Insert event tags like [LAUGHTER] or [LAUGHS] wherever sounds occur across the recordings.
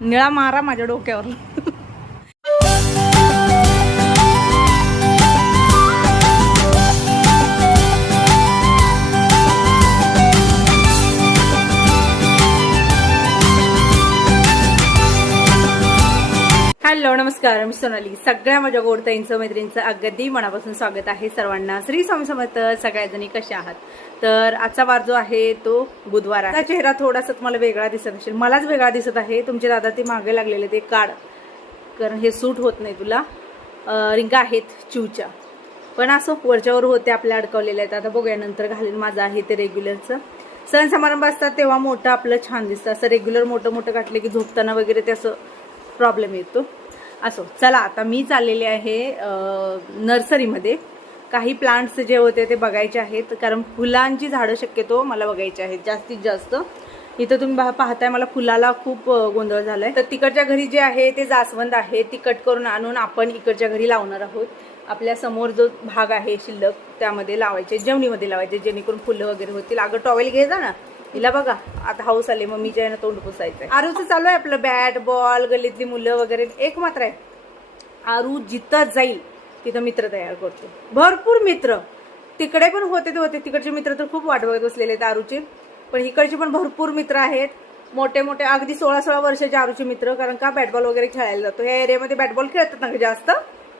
निळा मारा माझ्या डोक्यावर. हॅलो नमस्कार. मी सोनाली. सगळ्या माझ्या गोडताईंचं मैत्रिणींचं अगदी मनापासून स्वागत आहे सर्वांना. श्री स्वामी समर्थ सगळ्याजणी कशा आहात? तर आजचा वार जो आहे तो बुधवार आहे. चेहरा थोडासा तुम्हाला वेगळा दिसत असेल. मलाच वेगळा दिसत आहे. तुमचे दादा ते मागे लागलेले ते काढ. कारण हे सूट होत नाही तुला. रिंगा आहेत चिवच्या. पण असं वरच्यावर होते आपल्या अडकवलेल्या आहेत. आता बघूया नंतर माझं आहे ते रेग्युलरचं. सण समारंभ असतात तेव्हा मोठं आपलं छान दिसतं. असं रेग्युलर मोठं मोठं घातलं की झोपताना वगैरे ते असं प्रॉब्लेम येतो. असो चला आता मी चाललेले आहे नर्सरीमध्ये. काही प्लांट्स जे होते ते बघायचे आहेत कारण फुलांची झाडं शक्यतो मला बघायची आहेत जास्तीत जास्त. इथं तुम्ही पहा- पाहताय मला फुलाला खूप गोंधळ गोंधळ झालाय. तर तिकडच्या घरी जे आहे ते जास्वंद आहे ती कट करून आणून आपण इकडच्या घरी लावणार आहोत. आपल्यासमोर जो भाग आहे शिल्लक त्यामध्ये लावायचे जेवणीमध्ये लावायचे जेणेकरून फुलं वगैरे होतील. अगं टॉवेल घे जा ना. हिला बघा आता हाऊस आले मम्मीच्या यानं तोंड पुसायचंय. आरूचं चालू आहे आपलं बॅट बॉल गल्लीतली मुलं वगैरे एक मात्र आहे. आरू जिथं जाईल तिथं मित्र तयार करतो. भरपूर मित्र. तिकडे पण होते ते होते तिकडचे मित्र तर खूप वाट बघत बसलेले आहेत आरूचे. पण इकडचे पण भरपूर मित्र आहेत. मोठे मोठे अगदी सोळा सोळा वर्षाचे आरूचे मित्र कारण का बॅटबॉल वगैरे खेळायला जातो. ह्या एरियामध्ये बॅटबॉल खेळतात ना जास्त?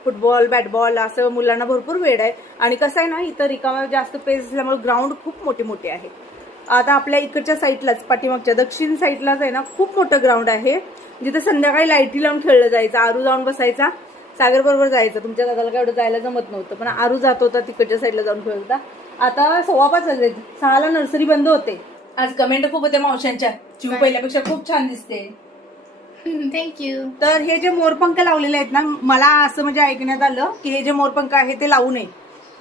फुटबॉल बॅटबॉल असं मुलांना भरपूर वेळ आहे. आणि कसं आहे ना इथं रिकामा जास्त पेस असल्यामुळे ग्राउंड खूप मोठे मोठे आहे आता आपल्या इकडच्या साईडलाच पाठीमागच्या दक्षिण साईडलाच आहे ना खूप मोठं ग्राउंड आहे. जिथं संध्याकाळी लाईटी लावून खेळलं जायचं आरू जाऊन बसायचा. सागर बरोबर जायचं तुमच्या दादाला काय एवढं जायला जमत नव्हतं पण आरू जात होता तिकडच्या साईडला जाऊन खेळत होता. आता सव्वा पाच वाजले सहाला नर्सरी बंद होते. आज कमेंट खूप होते मावशांच्या चिव पहिल्यापेक्षा खूप छान दिसते. [LAUGHS] थँक्यू तर हे जे मोरपंख लावलेले आहेत ना मला असं म्हणजे ऐकण्यात आलं की हे जे मोरपंख आहे ते लावू नये.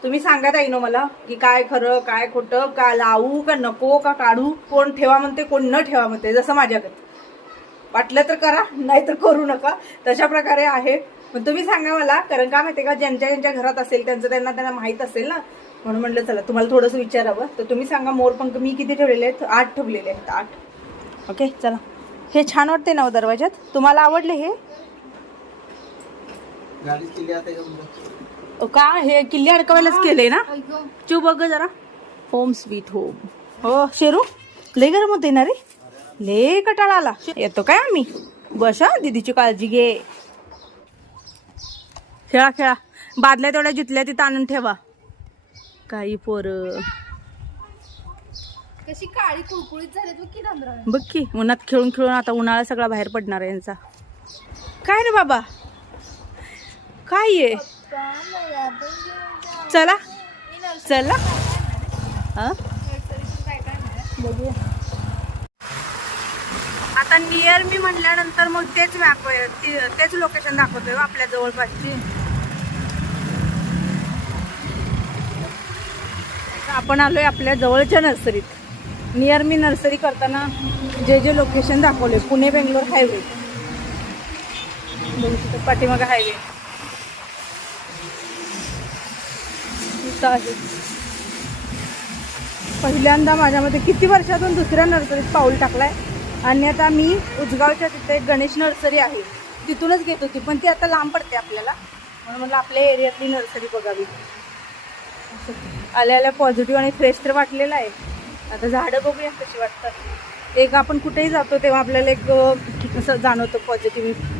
तुम्ही सांगा ताई ना मला की काय खरं काय खोटं का लावू का नको का काढू? कोण ठेवा म्हणते कोण न ठेवा म्हणते जसं माझ्याकडे. वाटलं तर करा नाही तर करू नका. तशा प्रकारे आहे. पण तुम्ही सांगा मला कारण का माहिती का ज्यांच्या ज्यांच्या घरात असेल त्यांचं त्यांना त्यांना माहीत असेल ना? म्हणून म्हटलं चला तुम्हाला थोडंसं विचारावं. तर तुम्ही सांगा मोरपंख मी किती ठेवलेले आहेत? आठ ठेवलेले आहेत आठ. ओके चला. हे छान वाटते ना दरवाज्यात. तुम्हाला आवडले हे? का? हे किल्ले अडकवायलाच केले ना? चू बघ जरा. होम स्वीट होम हो शेरू? लय गरम होते ना रे? लय कटाळा आला. येतो काय आम्ही? बस हा दीदीची काळजी घे. खेळा खेळा. बादल्या तेवढ्या जितल्या तिथं आणून ठेवा. काही पोर. कशी काळी कुळकुळीत झाली तू की बघ की उन्हात खेळून खेळून आता उन्हाळा सगळा बाहेर पडणार आहे यांचा. काय रे बाबा? काय आहे? चला. चला. हां? बघूया आता नियर मी म्हणल्यानंतर मग तेच मॅप तेच लोकेशन दाखवतोय आपल्या जवळपासची. आपण आलोय आपल्या जवळच्या नर्सरीत. नियर मी नर्सरी करताना जे जे लोकेशन दाखवले पुणे बेंगलोर हायवे पाठीमागा हायवे इथं आहे. पहिल्यांदा माझ्यामध्ये किती वर्षातून दुसऱ्या नर्सरीत पाऊल टाकलाय? आणि आता मी उजगावच्या तिथे एक गणेश नर्सरी आहे. तिथूनच घेत होती पण ती आता लांब पडते आपल्याला. म्हणून मला आपल्या एरियातली नर्सरी बघावी. असं. आल्या आल्या पॉझिटिव्ह आणि फ्रेश तर वाटलेलं आहे. आता झाडं बघूया कशी वाटतात. एक आपण कुठेही जातो तेव्हा आपल्याला एक असं जाणवतं पॉझिटिव्ह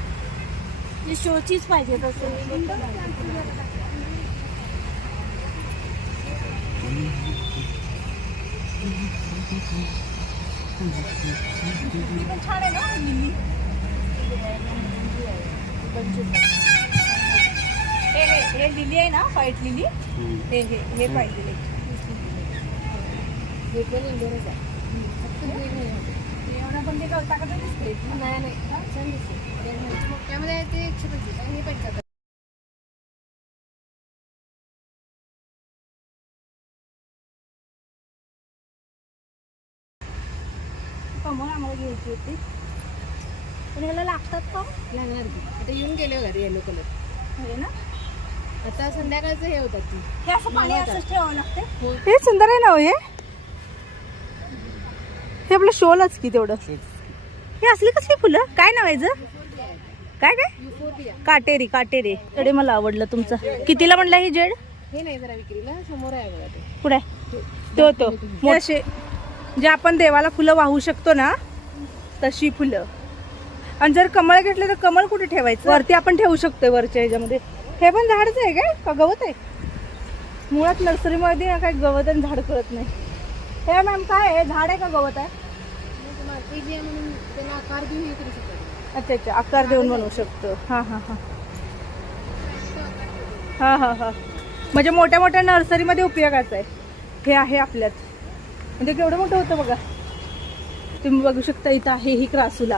शोचीच पाहिजे तसं. ती छान आहे ना लिली हे हे लिली आहे ना व्हाईट लिली? हे हे हे पाहिजे. हे पण इंडोरच आहे. पण ते गवताकडे दिसते. नाही नाही. छान दिसते. Red मोठ्यामध्ये आहे ते एकशे पंचवीस आणि हे पंच्याहत्तर कमळ आम्हाला घ्यायची होती. पण लागतात का? लागणार की. आता येऊन गेले बघा येलो कलर हे ना? आता संध्याकाळचं हे होतात ती. हे असं पाणी असंच ठेवावं लागते. हो. हे सुंदर आहे ना हो? हे आपलं शोलच की तेवढं. हे असली कसली फुलं? काय नाव आहे याचं? काय काय? काटेरी काटेरी. तडे मला आवडलं तुमचं. कितीला म्हणलं ही जेड? हे नाही जरा विक्रीला समोर आहे बघा ते. तो तो. असे जे आपण देवाला फुलं वाहू शकतो ना तशी फुलं. आणि जर कमळ घेतलं तर कमळ कुठे ठेवायचं? वरती आपण ठेवू शकतोय वरच्या ह्याच्यामध्ये. हे पण झाडच आहे काय? का गवत आहे? मुळात नर्सरीमध्ये काय गवत आणि झाड कळत नाही. हे मॅम काय आहे? झाड आहे का गवत आहे? हे अच्छा अच्छा. आकार देऊन बनवू शकतो. हां हां हां. हां हां हां. म्हणजे मोठ्या मोठ्या नर्सरीमध्ये उपयोगाचं आहे. हे आहे आपल्यात. म्हणजे केवढं मोठं होतं बघा. तुम्ही बघू शकता इथं आहे ही क्रासूला.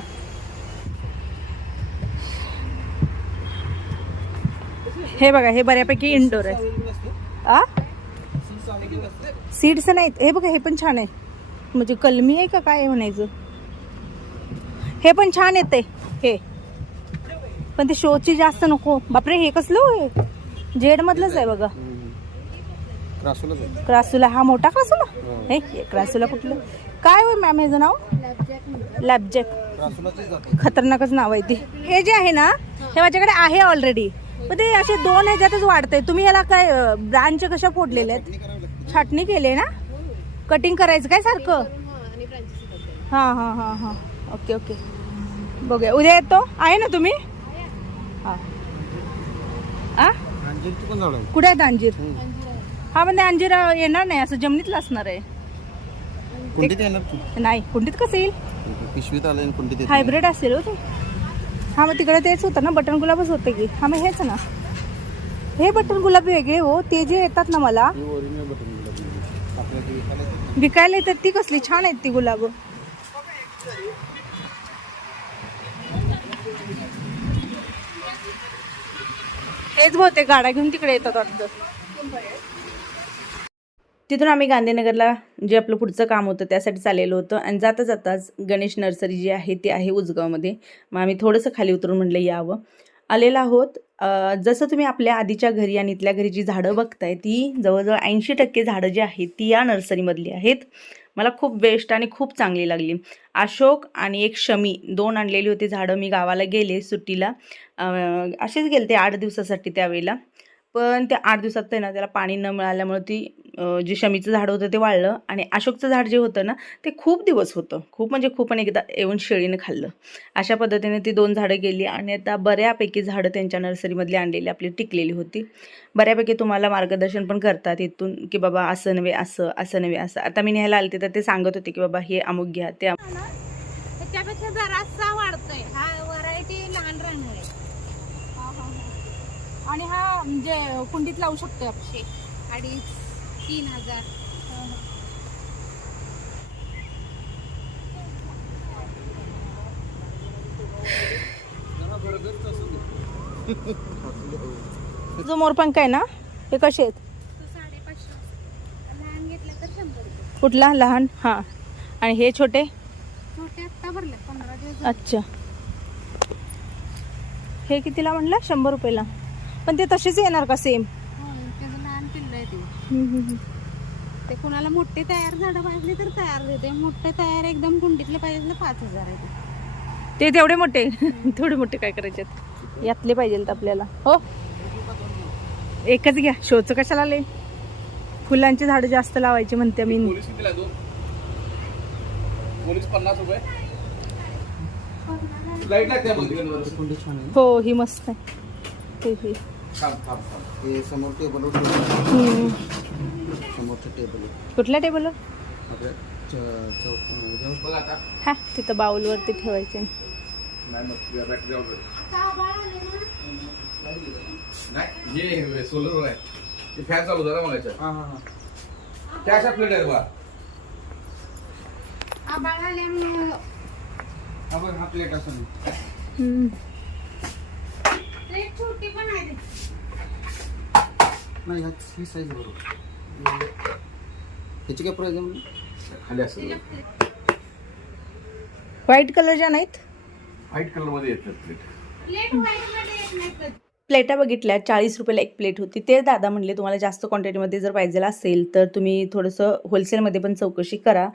हे बघा हे बऱ्यापैकी इंडोर आहे. आ? सीड्स नाहीत. हे बघा हे पण छान आहे. म्हणजे कलमी आहे का काय म्हणायचं? हे पण छान येते. हे. पण ते शोची जास्त नको. बापरे हे कसलं हो हे? जेड मधलंच आहे बघा. क्रासूला. हा मोठा क्रासूला? हे. हे क्रासूला कुठलं? काय होय मॅम ह्याचं नाव? लॅबजॅक खतरनाकच नाव आहे ते. हे जे आहे ना हे माझ्याकडे आहे ऑलरेडी पण ते असे दोन ह्याच्यातच वाढतंय. तुम्ही याला काय ब्रांच कशा फोडलेल्या आहेत? छाटणी केली ना? कटिंग करायचं काय सारखं? हा. हां हां हां. ओके ओके बघूया. उद्या येतो? आहे ना तुम्ही? हां. आ? कुठे आहेत अंजीर. हा ते अंजीर येणार नाही. असं जमिनीतलं असणार आहे. कुंडीत येणार तू? नाही. कुंडीत कसं येईल? पिशवीत आलं कुंडीत. हायब्रिड असेल हो ते. हा मग तिकडे तेच होतं ना. बटन गुलाबच होतं की. हा मग हेच ना. हे बटन गुलाब वेगळे हो. ते जे येतात ना मला. विकायला येतात. ती कसली? छान आहेत ती गुलाब. हेच बहुतेक गाड्या घेऊन तिकडे येतात वाटतं. तिथून आम्ही गांधीनगरला जे आपलं पुढचं काम होतं त्यासाठी चाललेलो होतं. आणि जाता जाताच गणेश नर्सरी जी आहे ती आहे उजगावमध्ये. मग आम्ही थोडंसं खाली उतरून म्हटलं यावं. आलेलं आहोत जसं तुम्ही आपल्या आधीच्या घरी आणि इथल्या घरी जी झाडं बघताय ती जवळजवळ ऐंशी टक्के झाडं जी आहेत ती या नर्सरीमधली आहेत. मला खूप बेस्ट आणि खूप चांगली लागली. अशोक आणि एक शमी दोन आणलेली होती झाडं मी गावाला गेले सुट्टीला. असेच गेले ते आठ दिवसासाठी त्यावेळेला. पण त्या आठ दिवसात आहे ना त्याला पाणी न मिळाल्यामुळे ती जे शमीचं झाड होतं ते वाळलं आणि अशोकचं झाड जे होतं ना ते खूप दिवस होतं. खूप म्हणजे खूप आणि एकदा येऊन शेळीनं खाल्लं. अशा पद्धतीने ती दोन झाडं गेली आणि आता बऱ्यापैकी झाडं त्यांच्या नर्सरीमधली आणलेली आपली टिकलेली होती. बऱ्यापैकी तुम्हाला मार्गदर्शन पण करतात इथून की बाबा असं नव्हे असं असं नव्हे असं. आता मी न्यायला आलते तर ते सांगत होते की बाबा हे अमुक घ्या ते त्यापेक्षा जरासा वाढतोय. हा व्हरायटी लहान राहणार आहे आणि हा म्हणजे कुंडीत लावू शकतो आपण. शे अडीच तीन हजार. जो मोरपंख आहे ना हे कसे आहेत? कुठला? लहान? हां. आणि हे छोटे? अच्छा. हे कितीला म्हणलं? शंभर रुपयाला. पण ते तसेच येणार का सेम त्याचं लहान पिल्लं आहे ते ते कुणाला मोठे तयार झाडं पाहिजे तर तयार देते. मोठे तयार एकदम कुंडीतले पाहिजे तर पाच हजार आहे ते. ते तेवढे मोठे? [LAUGHS] तेवढे मोठे काय करायचे? यातले पाहिजे आपल्याला. हो. एकच घ्या. शोचं कशाला आले फुलांची झाडं जास्त लावायची म्हणते मी. पोलीस कितीला आहे दोन पोलीस पन्नास रुपये. लाइट लागते मग दिवसभर. कुंडी छान आहे हो ही मस्त आहे. हे, हे. थांब थांब थांब. ते समोर. हम्म. समोरचं टेबल. कुठल्या आता. हा तिथं बाउलवरती ठेवायचे. नाही सोलर आहे. ते फॅन चालू झाला मला याच्यात हा हा हा. त्या अशा प्लेट आहे हा बघ हा प्लेट असं प्लेट छोटी पण आहे नाही ह्या ही साईज बरोबर. ह्याची काय प्राईज आहे खाली असं व्हाईट कलरच्या नाहीत? व्हाईट कलरमध्ये येतात प्लेट प्लेटा बघितल्या चाळीस रुपयाला एक प्लेट होती. ते दादा म्हणले तुम्हाला जास्त क्वांटिटीमध्ये जर पाहिजे असेल तर तुम्ही थोडंसं होलसेलमध्ये पण चौकशी करा.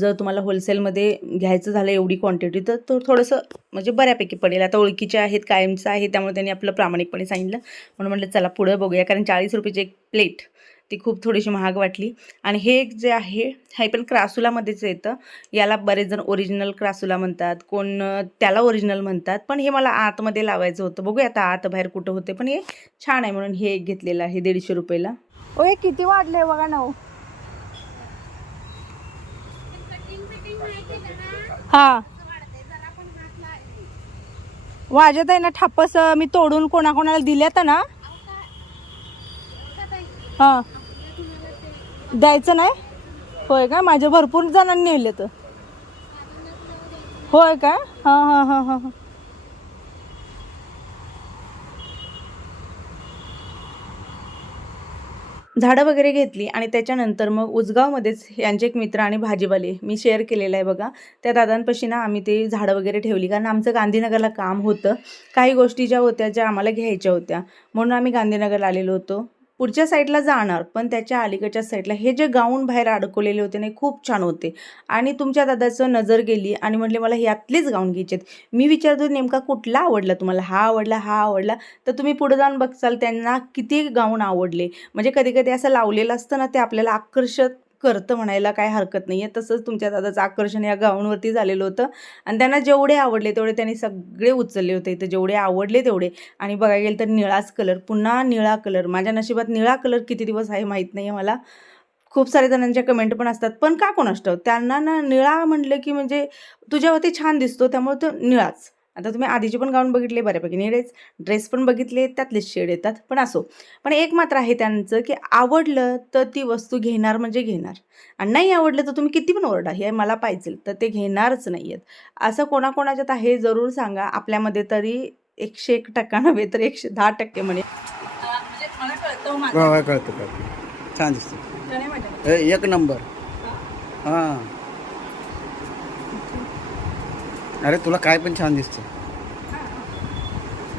जर तुम्हाला होलसेलमध्ये घ्यायचं झालं एवढी क्वांटिटी तर तो थोडंसं म्हणजे बऱ्यापैकी पडेल. आता ओळखीचे आहेत कायमचं आहे त्यामुळे त्यांनी आपलं प्रामाणिकपणे सांगितलं. म्हणून म्हटलं चला पुढं बघूया. कारण चाळीस रुपयाची एक प्लेट ती खूप थोडीशी महाग वाटली. आणि हे एक जे आहे हे पण क्रासुलामध्येच येतं. याला बरेच जण ओरिजिनल क्रासुला म्हणतात. कोण त्याला ओरिजिनल म्हणतात. पण हे मला आतमध्ये लावायचं होतं. बघूया आता आत बाहेर कुठं होते. पण हे छान आहे म्हणून हे एक घेतलेलं आहे दीडशे रुपयाला. ओ हे किती वाढले बघा ना हो. हा. वाजत आहे ना ठापस मी तोडून कोणाकोणाला दिल्यात ना. हां हा. द्यायचं नाही? होय का? माझ्या भरपूर जणांनी नेले तर. होय का? हां हां हां हां हां. झाडं वगैरे घेतली आणि त्याच्यानंतर मग उजगावमध्येच यांचे एक मित्र आणि भाजीवाले मी शेअर केलेलं आहे बघा. त्या दादांपाशी ना आम्ही ते झाडं वगैरे ठेवली. कारण आमचं गांधीनगरला काम होतं. काही गोष्टी ज्या होत्या ज्या आम्हाला घ्यायच्या होत्या. म्हणून आम्ही गांधीनगरला आलेलो होतो. पुढच्या साईडला जाणार पण त्याच्या अलीकडच्या साईडला हे जे गाऊन बाहेर अडकवलेले होते ना हे खूप छान होते. आणि तुमच्या दादाचं नजर गेली आणि म्हटले मला यातलेच गाऊन घ्यायचे मी विचारतो नेमका कुठला आवडला तुम्हाला? हा आवडला हा आवडला? तर तुम्ही पुढे जाऊन बघचाल त्यांना किती गाऊन आवडले. म्हणजे कधी कधी असं लावलेलं असतं ना ते आपल्याला आकर्षक करतं म्हणायला काय हरकत नाही आहे तसंच तुमच्या दादाचं आकर्षण या गाऊनवरती झालेलं होतं. आणि त्यांना जेवढे आवडले तेवढे त्यांनी सगळे उचलले होते. इथं जेवढे आवडले तेवढे. आणि बघायला गेलं तर निळाच कलर पुन्हा निळा कलर. माझ्या नशिबात निळा कलर किती दिवस आहे माहीत नाही आहे मला. खूप सारे जणांच्या कमेंट पण असतात. पण का कोण असतं? त्यांना ना निळा म्हटलं की म्हणजे तुझ्यावरती छान दिसतो त्यामुळे तो निळाच. आता तुम्ही आधीचे पण गाऊन बघितले बऱ्यापैकी. निळेच ड्रेस पण बघितले त्यातलेच शेड येतात पण असो. पण एक मात्र आहे त्यांचं की आवडलं तर ती वस्तू घेणार म्हणजे घेणार. आणि नाही आवडलं तर तुम्ही किती पण ओरडा हे मला पाहिजे तर ते घेणारच नाही आहेत असं कोणाकोणाच्यात आहे जरूर सांगा. आपल्यामध्ये तरी एकशे एक टक्का नव्हे तर एकशे दहा टक्के म्हणे. म्हणजे मला कळतं वा वा कळतं कळतं. छान दिसतं. ए, एक नंबर. हां. अरे तुला काय पण छान दिसतं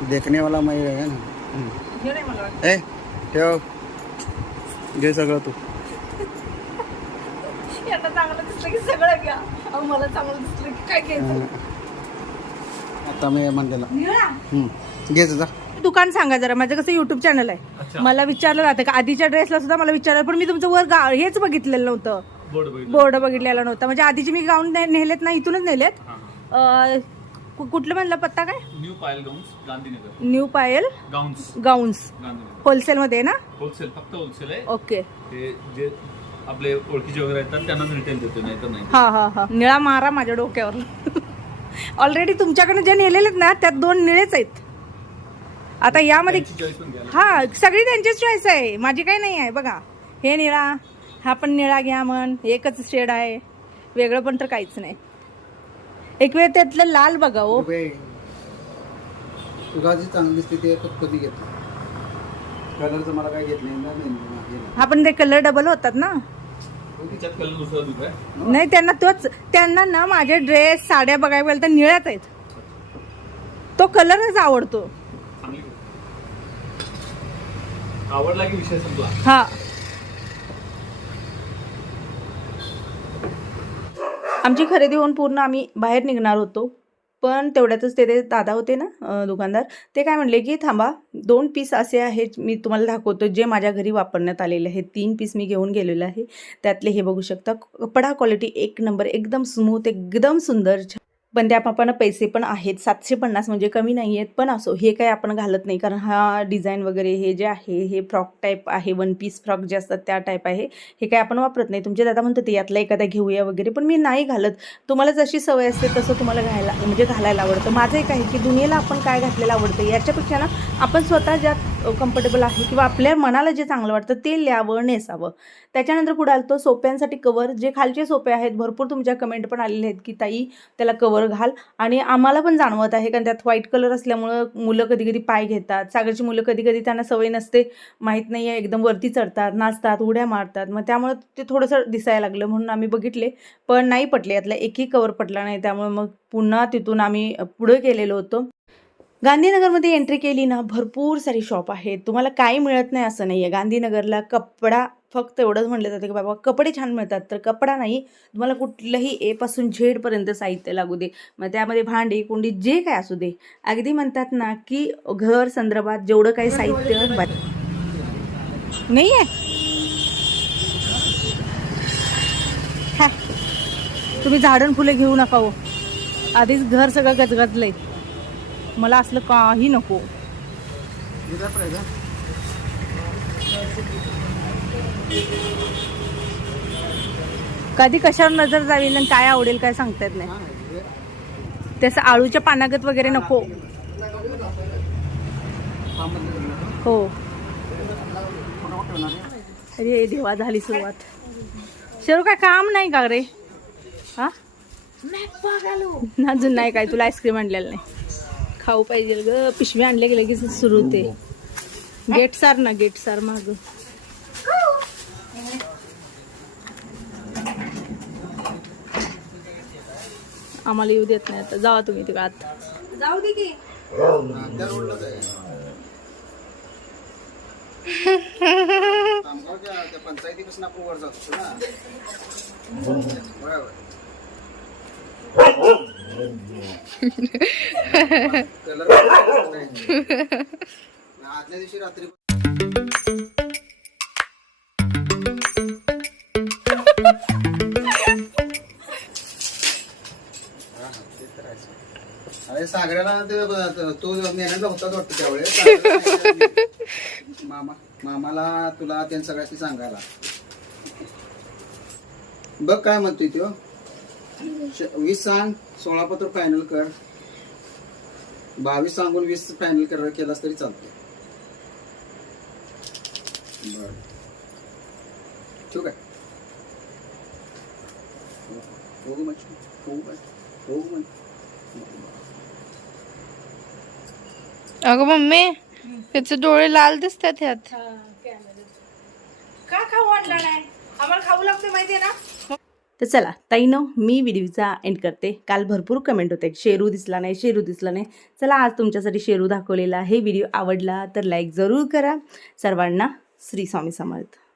देखणेवाला मै आहे ना. ए ठेव. घे सगळं तू. यांना चांगलं दिसलं की सगळं घ्या. अहो मला चांगलं दिसलं की काय घ्यायचं? आता मी म्हणलेला. घे जा दुकान सांगा जरा. माझं कसं युट्यूब चॅनल आहे. मला विचारलं जातं का? आधीच्या ड्रेसला सुद्धा मला विचारलं पण मी तुमचं वर गा हेच बघितलेलं नव्हतं. बोर्ड बघितलं बोर्ड बघितलेला नव्हता. म्हणजे आधीचे मी गाऊन नेलेत ना इथूनच नेलेत. कुठलं म्हणलं पत्ता काय? New Payal gowns Gandhinagar. New Payal gowns. Gowns. Gandhinagar. होलसेलमध्ये ना? होलसेल फक्त होलसेल आहे. ओके. ते जे आपले ओळखीचे वगैरे येतात त्यांना रिटेल देतो नाही तर नाही. हा हा हा. निळा मारा माझ्या डोक्यावर ऑलरेडी [LAUGHS] तुमच्याकडे जे नेलेले ना त्यात दोन निळेच आहेत. आता यामध्ये त्यांची हा सगळी त्यांचीच चॉईस आहे. माझी काही नाही आहे बघा. हे निळा हा पण निळा घ्या म्हण. एकच शेड आहे. वेगळं पण तर काहीच नाही. एक वेळ त्यातलं लाल बघा हो चांगली दिसते ते क- कधी घेतो? कलरचं मला काय घेत नाही ना, नाही, नाही, हे नाही. हा पण ते कलर डबल होतात ना. नाही त्यांना तोच त्यांना ना माझे ड्रेस साड्या बघायला गेलं तर निळ्यात आहेत. तो कलरच आवडतो. चांगली आवडला की विषय संपला. हा. आमची खरेदी होऊन पूर्ण आम्ही बाहेर निघणार होतो. पण तेवढ्यातच ते ते दादा होते ना दुकानदार ते काय म्हणले की थांबा दोन पीस असे आहेत मी तुम्हाला दाखवतो जे माझ्या घरी वापरण्यात आलेले आहेत. तीन पीस मी घेऊन गेलेलो आहे. त्यातले हे बघू शकता कपडा क्वालिटी एक नंबर एकदम स्मूथ एकदम सुंदर पण त्या पापानं पैसे पण आहेत. सातशे पन्नास म्हणजे कमी नाही आहेत पण असो हे काय आपण घालत नाही. कारण हा डिझाईन वगैरे हे जे आहे हे फ्रॉक टाईप आहे वन पीस फ्रॉक जे असतात त्या टाईप आहे हे काय आपण वापरत नाही. तुमचे दादा म्हणतात यातला एखादा घेऊया वगैरे. पण मी नाही घालत. तुम्हाला जशी सवय असते तसं तुम्हाला घ्यायला म्हणजे घालायला आवडतं. माझं एक आहे की दुनियेला आपण काय घातलेलं आवडतं याच्यापेक्षा ना आपण स्वतः ज्यात कम्फर्टेबल आहे किंवा आपल्या मनाला जे चांगलं वाटतं ते लिहावं नेसावं. त्याच्यानंतर पुढे आलतो सोप्यांसाठी कवर जे खालचे सोपे आहेत भरपूर तुमच्या कमेंट पण आलेले आहेत की ताई त्याला कवर घाल. आणि आम्हाला पण जाणवत आहे कारण त्यात व्हाईट कलर असल्यामुळं मुलं कधी कधी पाय घेतात. सागरची मुलं कधी कधी त्यांना सवय नसते माहीत नाही आहे एकदम वरती चढतात नाचतात उड्या मारतात. मग त्यामुळं ते थोडंसं दिसायला लागलं म्हणून आम्ही बघितले. पण नाही पटले यातला एकही कवर पटला नाही. त्यामुळे मग पुन्हा तिथून आम्ही पुढे गेलेलो होतो. गांधीनगरमध्ये एंट्री केली ना भरपूर सारी शॉप आहेत. तुम्हाला काही मिळत नाही असं नाही आहे गांधीनगरला कपडा फक्त एवढंच म्हटलं जातं की बाबा कपडे छान मिळतात तर कपडा नाही तुम्हाला कुठलंही एपासून झेडपर्यंत साहित्य लागू दे. मग त्यामध्ये भांडी कुंडी जे काय असू दे. अगदी म्हणतात ना की घर संदर्भात जेवढं काही साहित्य नाही आहे तुम्ही झाडण फुले घेऊ नका हो. आधीच घर सगळं गजगजलंय. मला असलं काही नको. कधी कशावर नजर जाईल आणि काय आवडेल काय सांगता येत नाही. त्याचं आळूच्या पानागत वगैरे नको. हो. अरे देवा झाली सुरुवात. शेरू काय काम नाही का रे? हा? अजून नाही काय तुला आईस्क्रीम आणलेलं नाही. खाऊ पाहिजे ग. पिशवी आणले की लगेच सुरू होते. गेट सार ना गेट सार माग. आम्हाला येऊ देत नाही आता. जावा तुम्ही तिकडे आत. जाऊ दे की. पंचायतीपासून आपण वर जात ना बरोबर आदल्या दिवशी रात्री अरे सागऱ्याला ते मेहनतला होताच वाटतं त्यावेळेस. [LAUGHS] मामा मामाला तुला त्यांनी सगळ्यांनी सांगायला. बघ काय म्हणतोय तो. वीस सांग सोळा पत्र फायनल कर. बावीस सांगून वीस फायनल कर केलास तरी चालतो बर. ठीक आहे अगं मम्मी त्याचे डोळे लाल दिसतात ह्यात. का खाऊ आणला नाही? आम्हाला खाऊ लागते माहितीये ना? तर चला ताईनं मी व्हिडिओचा एंड करते. काल भरपूर कमेंट होते. शेरू दिसला नाही शेरू दिसला नाही. चला आज तुमच्यासाठी शेरू दाखवलेला हे व्हिडिओ आवडला तर लाईक जरूर करा. सर्वांना श्री स्वामी समर्थ.